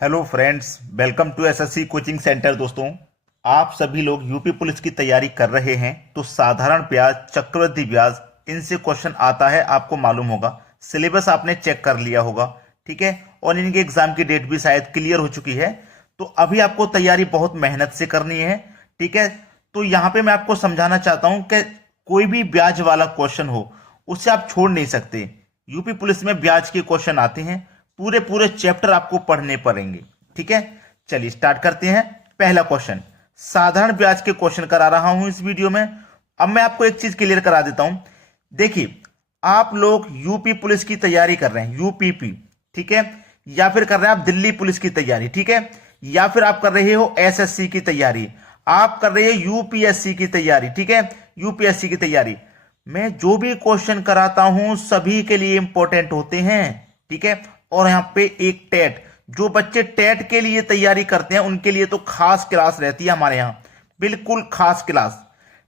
Hello friends, welcome to SSC coaching centre. दोस्तों, आप सभी लोग यूपी पुलिस की तैयारी कर रहे हैं तो साधारण ब्याज, चक्रवृद्धि ब्याज, इनसे क्वेश्चन आता है, आपको मालूम होगा। सिलेबस आपने चेक कर लिया होगा, ठीक है। और इनके एग्जाम की डेट भी शायद क्लियर हो चुकी है। तो अभी आपको तैयारी बहुत मेहनत से करनी है, ठीक है। तो यहाँ पे मैं आपको समझाना चाहता हूँ कि कोई भी ब्याज वाला क्वेश्चन हो उसे आप छोड़ नहीं सकते। यूपी पुलिस में ब्याज के क्वेश्चन आते हैं, पूरे पूरे चैप्टर आपको पढ़ने पड़ेंगे, ठीक है। चलिए स्टार्ट करते हैं। पहला क्वेश्चन, साधारण ब्याज के क्वेश्चन करा रहा हूं इस वीडियो में। अब मैं आपको एक चीज क्लियर करा देता हूं। देखिए, आप लोग यूपी पुलिस की तैयारी कर रहे हैं, यूपीपी, ठीक है, या फिर कर रहे हैं आप दिल्ली पुलिस की तैयारी, ठीक है, या फिर आप कर रहे हो एसएससी की तैयारी, आप कर रहे हो यूपीएससी की तैयारी, ठीक है, यूपीएससी की तैयारी। मैं जो भी क्वेश्चन कराता हूं सभी के लिए इंपॉर्टेंट होते हैं, ठीक है। और यहां पे एक टेट, जो बच्चे टेट के लिए तैयारी करते हैं उनके लिए तो खास क्लास रहती है हमारे यहां, बिल्कुल खास क्लास,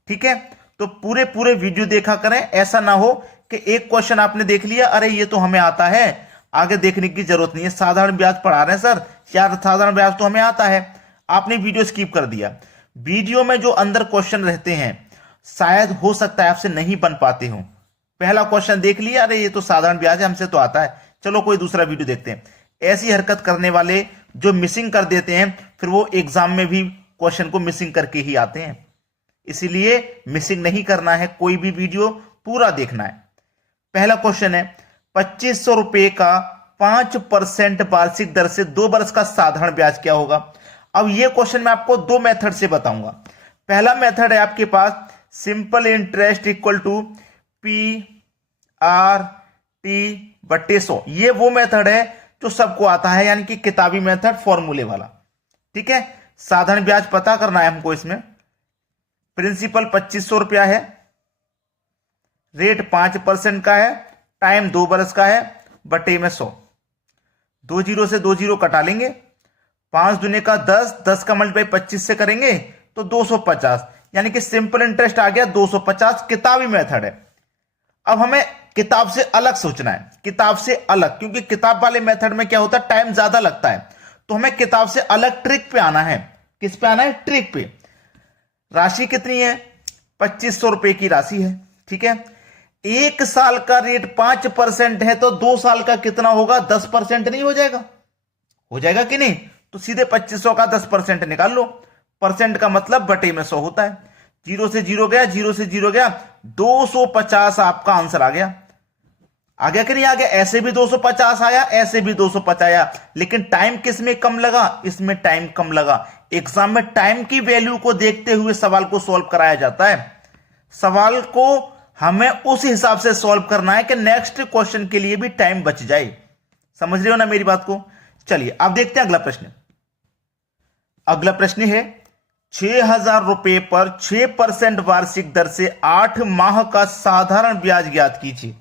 ठीक है। तो पूरे पूरे वीडियो देखा करें, ऐसा ना हो कि एक क्वेश्चन आपने देख लिया, अरे ये तो हमें आता है, आगे देखने की जरूरत नहीं है। साधारण ब्याज पढ़ा रहे हैं सर, यार साधारण ब्याज तो हमें आता है, आपने वीडियो स्किप कर दिया। वीडियो में जो अंदर क्वेश्चन रहते हैं शायद हो सकता है आपसे नहीं बन पाते हो। पहला क्वेश्चन देख लिया, अरे ये तो साधारण ब्याज है, हमसे तो आता है, चलो कोई दूसरा वीडियो देखते हैं। ऐसी हरकत करने वाले जो मिसिंग कर देते हैं, फिर वो एग्जाम में भी क्वेश्चन को मिसिंग करके ही आते हैं। इसीलिए मिसिंग नहीं करना है, कोई भी वीडियो पूरा देखना है। पहला क्वेश्चन है, 2500 रुपए का 5% वार्षिक दर से 2 वर्ष का साधारण ब्याज क्या होगा। अब यह क्वेश्चन मैं आपको दो मेथड से बताऊंगा। पहला मेथड है आपके पास simple interest equal to P R T बट्टे 100। ये वो मेथड है जो सबको आता है, यानी कि किताबी मेथड, फॉर्मूले वाला, ठीक है। साधारण ब्याज पता करना है हमको। इसमें प्रिंसिपल 2500 रुपया है, रेट 5% का है, टाइम 2 बरस का है, बटे में 100। 2 जीरो से 2 जीरो कटा लेंगे, 5 दूने का 10, 10 का मल्टीप्लाई 25 से करेंगे तो 250, यानी कि सिंपल इंटरेस्ट आ गया 250। किताबी मेथड है। अब हमें किताब से अलग सोचना है, किताब से अलग, क्योंकि किताब वाले मेथड में क्या होता है, टाइम ज्यादा लगता है। तो हमें किताब से अलग ट्रिक पे आना है। किस पे आना है? ट्रिक पे। राशि कितनी है? 2500 रुपए की राशि है, ठीक है। 1 साल का रेट 5% है तो 2 साल का कितना होगा? 10% नहीं हो जाएगा? हो जाएगा कि नहीं? तो सीधे 2500 का 10% निकाल लो। परसेंट का मतलब बटे में 100 होता है। जीरो से जीरो गया, जीरो से जीरो गया, 250 आपका आंसर आ गया। आ गया कि नहीं आ गया? ऐसे भी 250 आया, ऐसे भी 250 आया, लेकिन टाइम किस में कम लगा? इसमें टाइम कम लगा। एग्जाम में टाइम की वैल्यू को देखते हुए सवाल को सॉल्व कराया जाता है। सवाल को हमें उस हिसाब से सॉल्व करना है कि नेक्स्ट क्वेश्चन के लिए भी टाइम बच जाए। समझ रहे हो ना मेरी बात को? चलिए अब देखते हैं अगला प्रश्न। अगला प्रश्न है, 6000 रुपए पर 6% वार्षिक दर से 8 माह का साधारण ब्याज ज्ञात कीजिए।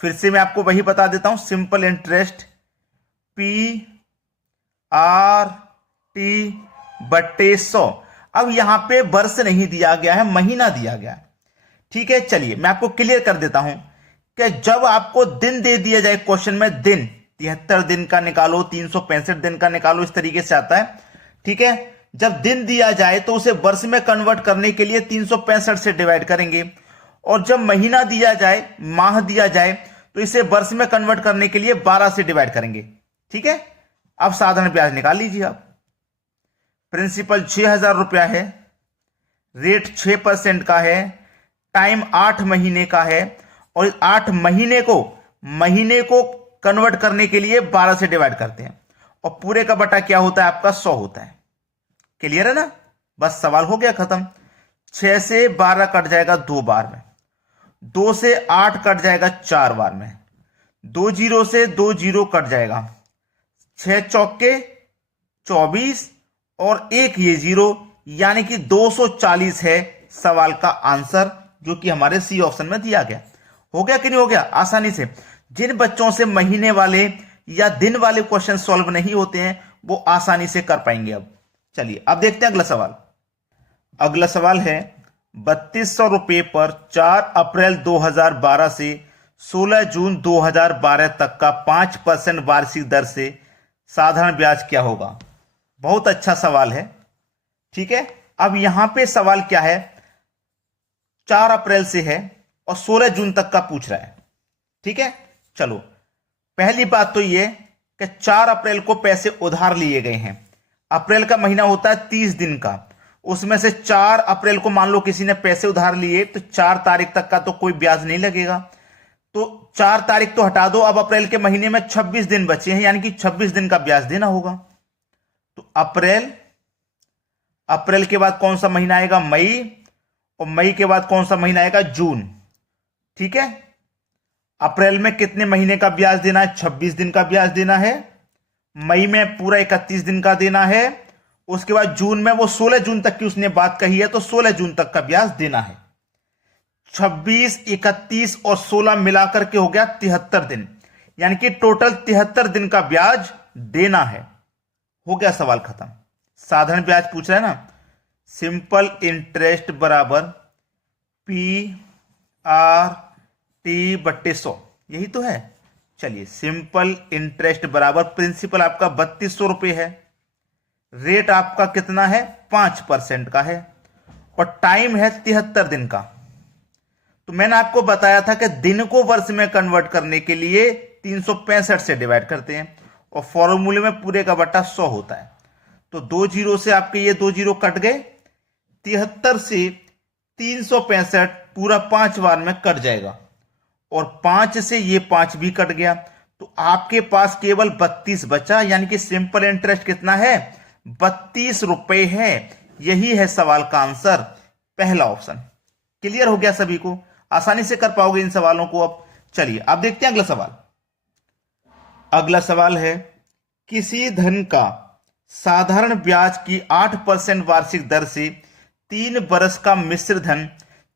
फिर से मैं आपको वही बता देता हूं, simple interest P R T बट्टे 100। अब यहां पे वर्ष नहीं दिया गया है, महीना दिया गया है, ठीक है। चलिए मैं आपको क्लियर कर देता हूं कि जब आपको दिन दे दिया जाए क्वेश्चन में, दिन 73 दिन का निकालो, 365 दिन का निकालो, इस तरीके से आता है, ठीक है। जब दिन दिया जाए तो उसे वर्ष में कन्वर्ट करने के लिए 365 से डिवाइड करेंगे, और जब महीना दिया जाए, माह दिया जाए, तो इसे वर्ष में कन्वर्ट करने के लिए 12 से डिवाइड करेंगे, ठीक है। अब साधारण ब्याज निकाल लीजिए आप। प्रिंसिपल 6000 रुपया है, रेट 6% का है, टाइम 8 महीने का है, और 8 महीने को कन्वर्ट करने के लिए 12 से डिवाइड करते हैं, और पूरे का बटा क्या होता है आपका? 100 होता है। क्लियर है ना? बस सवाल हो गया खत्म। 6 से 12 कट जाएगा 2 बार में, 2 से 8 कट जाएगा 4 बार में, 2 जीरो से 2 जीरो कट जाएगा, 6 चौके 24 और 1 ये जीरो, यानी कि 240 है सवाल का आंसर, जो कि हमारे सी ऑप्शन में दिया गया। हो गया कि नहीं हो गया? आसानी से। जिन बच्चों से महीने वाले या दिन वाले क्वेश्चन सॉल्व नहीं होते हैं वो आसानी से कर पाएंगे। अब चलिए अब देखते हैं अगला सवाल। अगला सवाल है, 3200 रुपए पर 4 अप्रैल 2012 से 16 जून 2012 तक का 5% वार्षिक दर से साधारण ब्याज क्या होगा। बहुत अच्छा सवाल है। ठीक है, अब यहां पे सवाल क्या है, 4 अप्रैल से है और 16 जून तक का पूछ रहा है। ठीक है, चलो पहली बात तो ये कि 4 अप्रैल को पैसे उधार लिए गए हैं। अप्रैल का महीना होता है 30 दिन का, उसमें से 4 अप्रैल को मान लो किसी ने पैसे उधार लिए तो 4 तारीख तक का तो कोई ब्याज नहीं लगेगा, तो 4 तारीख तो हटा दो। अब अप्रैल के महीने में 26 दिन बचे हैं, यानी कि 26 दिन का ब्याज देना होगा। तो अप्रैल के बाद कौन सा महीना आएगा, मई, और मई के बाद कौन सा महीना आएगा, जून। ठीक है, अप्रैल में कितने महीने का ब्याज देना है, 26 दिन का ब्याज देना है। मई में पूरा 31 दिन का देना है। उसके बाद जून में वो 16 जून तक की उसने बात कही है, तो 16 जून तक का ब्याज देना है। 26, 31 और 16 मिलाकर के हो गया 73 दिन, यानी कि टोटल 73 दिन का ब्याज देना है। हो गया सवाल खत्म। साधारण ब्याज पूछ रहा है ना, सिंपल इंटरेस्ट बराबर PRT/100, यही तो है। चलिए, सिंपल इंटरेस्ट बराबर प्रिंसिपल आपका 3200 रुपये है, रेट आपका कितना है, 5% का है, और टाइम है 73 दिन का। तो मैंने आपको बताया था कि दिन को वर्ष में कन्वर्ट करने के लिए 365 से डिवाइड करते हैं, और फॉर्मूले में पूरे का बट्टा 100 होता है। तो 2 जीरो से आपके ये 2 जीरो कट गए, 73 से 365 पूरा 5 बार में कट जाएगा, और 5 से ये 5 भी कट गया, तो आपके पास केवल 32 बचा, यानी कि सिंपल इंटरेस्ट कितना है, 32 रुपए है। यही है सवाल का आंसर, पहला ऑप्शन। क्लियर हो गया सभी को, आसानी से कर पाओगे इन सवालों को। अब चलिए अब देखते हैं अगला सवाल। अगला सवाल है, किसी धन का साधारण ब्याज की 8% वार्षिक दर से 3 वर्ष का मिश्र धन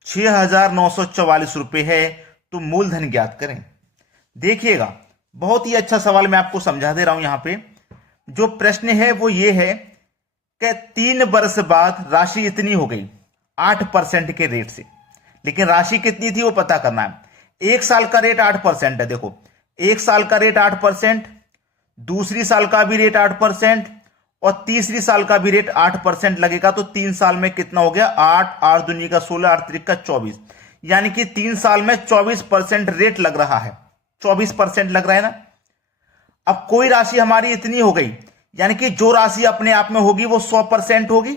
6,944 रुपए है, तो मूलधन ज्ञात करें। देखिएगा, बहुत ही अच्छा सवाल मैं आपको समझा दे रहा हूं। यहां पे जो प्रश्न है वो ये है कि 3 वर्ष बाद राशि इतनी हो गई 8% के रेट से, लेकिन राशि कितनी थी वो पता करना है। 1 साल का रेट 8% है, देखो 1 साल का रेट 8%, दूसरी साल का भी रेट 8%, और तीसरी साल का भी रेट 8% लगेगा। तो 3 साल में कितना हो गया, 8, 8 दूनी का 16, 8 त्रिक का 24, यानी कि 3 साल में 24% रेट लग रहा है। 24% लग रहा है ना। अब कोई राशि हमारी इतनी हो गई, यानी कि जो राशि अपने आप में होगी वो 100% होगी।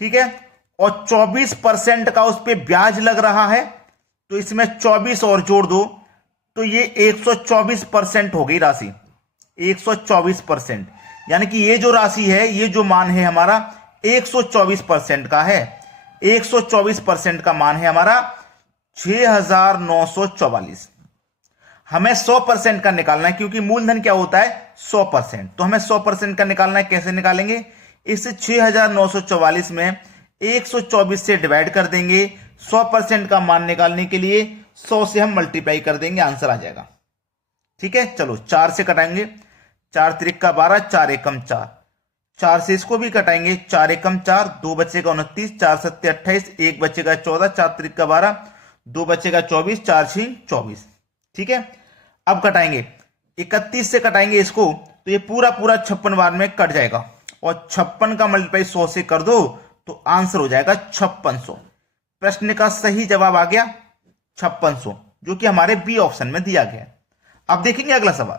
ठीक है, और 24% का उस पर ब्याज लग रहा है, तो इसमें 24 और जोड़ दो तो ये 124% हो गई राशि, 124%। यानी कि ये जो राशि है, ये जो मान है हमारा 124% का है। 124% का मान है हमारा 6,944। हमें 100% का निकालना है, क्योंकि मूलधन क्या होता है, 100%। तो हमें 100% का निकालना है। कैसे निकालेंगे, इस 6,944 में 124 से डिवाइड कर देंगे। 100% का मान निकालने के लिए 100 से हम मल्टीप्लाई कर देंगे, आंसर आ जाएगा। ठीक है, चलो 4 से कटाएंगे, 4 त्रिक का 12, 4 एकम 4, 4 से इसको भी कटाएंगे, 4 एकम 4, 2 बचेगा 29, 4 सत्ते 28, 1 बचेगा 14, 4 त्रिक का 12, 2 बचेगा 24, 4 छीं 24। ठीक है, अब कटाएंगे 31 से कटाएंगे इसको, तो ये पूरा 56 बार में कट जाएगा, और 56 का मल्टीप्लाई 100 से कर दो तो आंसर हो जाएगा 5600। प्रश्न का सही जवाब आ गया 5600, जो कि हमारे बी ऑप्शन में दिया गया। अब देखेंगे अगला सवाल।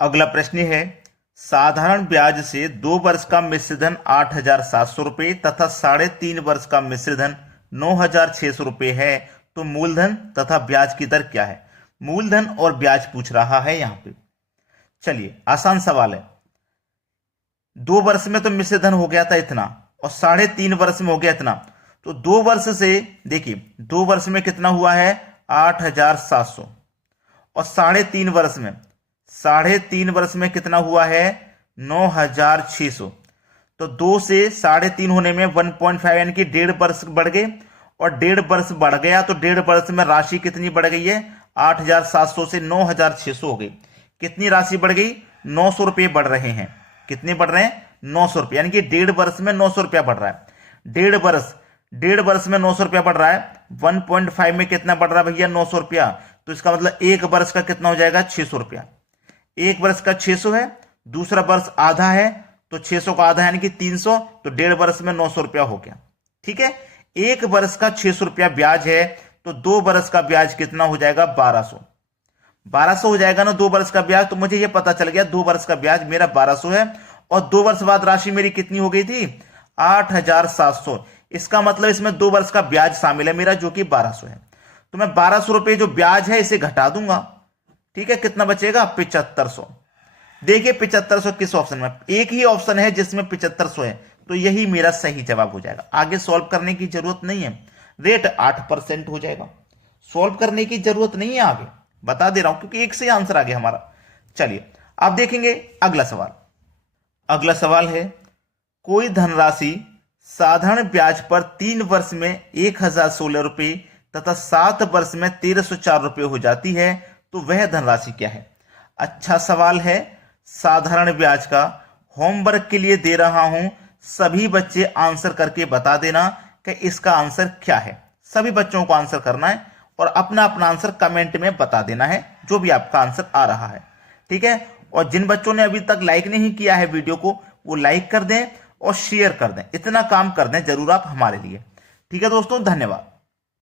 अगला प्रश्न है, साधारण ब्याज से 2 वर्ष का मिश्रधन 8,700 रुपए तथा 3.5 वर्ष का मिश्रधन 9,600 रुपए है, तो मूलधन तथा ब्याज की दर क्या है। मूलधन और ब्याज पूछ रहा है यहां पे। चलिए, आसान सवाल है। 2 वर्ष में तो मिश्रधन हो गया था इतना, और 3.5 वर्ष में हो गया इतना, तो 2 वर्ष से देखिए 2 वर्ष में कितना हुआ है, 8,700, और 3.5 वर्ष में 3.5 वर्ष में कितना हुआ है, 9,600। तो 2 से 3.5 होने में 1.5 यानी कि 1.5 वर्ष बढ़ गए, और 1.5 वर्ष बढ़ गया तो 1.5 वर्ष में राशि कितनी बढ़ गई है, 8,700 से 9,600 हो गई। कितनी राशि बढ़ गई, 900 रुपये बढ़ रहे हैं। कितने बढ़ रहे हैं, 900 रुपये, यानी कि 1.5 वर्ष में 900 रुपया बढ़ रहा है। 1.5 वर्ष में 900 रुपया बढ़ रहा है। 1.5 में कितना बढ़ रहा है भैया, 900 रुपया। तो इसका मतलब 1 वर्ष का कितना हो जाएगा, 600 रुपया। एक वर्ष का 600 है, दूसरा वर्ष आधा है, तो 600 का आधा यानी कि 300, तो 1.5 वर्ष में 900 रुपया हो गया। ठीक है, एक वर्ष का 600 रुपया ब्याज है, तो 2 वर्ष का ब्याज कितना हो जाएगा? 1200 हो जाएगा ना 2 वर्ष का ब्याज। तो मुझे यह पता चल गया 2 वर्ष का ब्याज मेरा 1200 है, और 2 वर्ष बाद राशि मेरी कितनी हो गई थी? 8700। इसका मतलब इसमें 2 वर्ष का ब्याज शामिल है मेरा, जो कि 1200 है। तो मैं 1200 रुपये जो ब्याज है इसे घटा दूंगा। ठीक है, कितना बचेगा? 7500। देखिए 7500 किस ऑप्शन में? एक ही ऑप्शन है जिसमें 7500 है, तो यही मेरा सही जवाब हो जाएगा। आगे सॉल्व करने की जरूरत नहीं है, रेट 8% हो जाएगा। सॉल्व करने की जरूरत नहीं है, आगे बता दे रहा हूं, क्योंकि एक से आंसर आ गया हमारा। चलिए अब देखेंगे अगला सवाल। अगला सवाल है, कोई धनराशि साधारण ब्याज पर 3 वर्ष में 1016 रुपये तथा 7 वर्ष में 1304 रुपये हो जाती है, तो वह धनराशि क्या है? अच्छा सवाल है, साधारण ब्याज का। होमवर्क के लिए दे रहा हूं, सभी बच्चे आंसर करके बता देना कि इसका आंसर क्या है। सभी बच्चों को आंसर करना है और अपना अपना आंसर कमेंट में बता देना है, जो भी आपका आंसर आ रहा है। ठीक है, और जिन बच्चों ने अभी तक लाइक नहीं किया है वीडियो को, वो लाइक कर दें और शेयर कर दें। इतना काम कर दें जरूर आप हमारे लिए। ठीक है दोस्तों, धन्यवाद।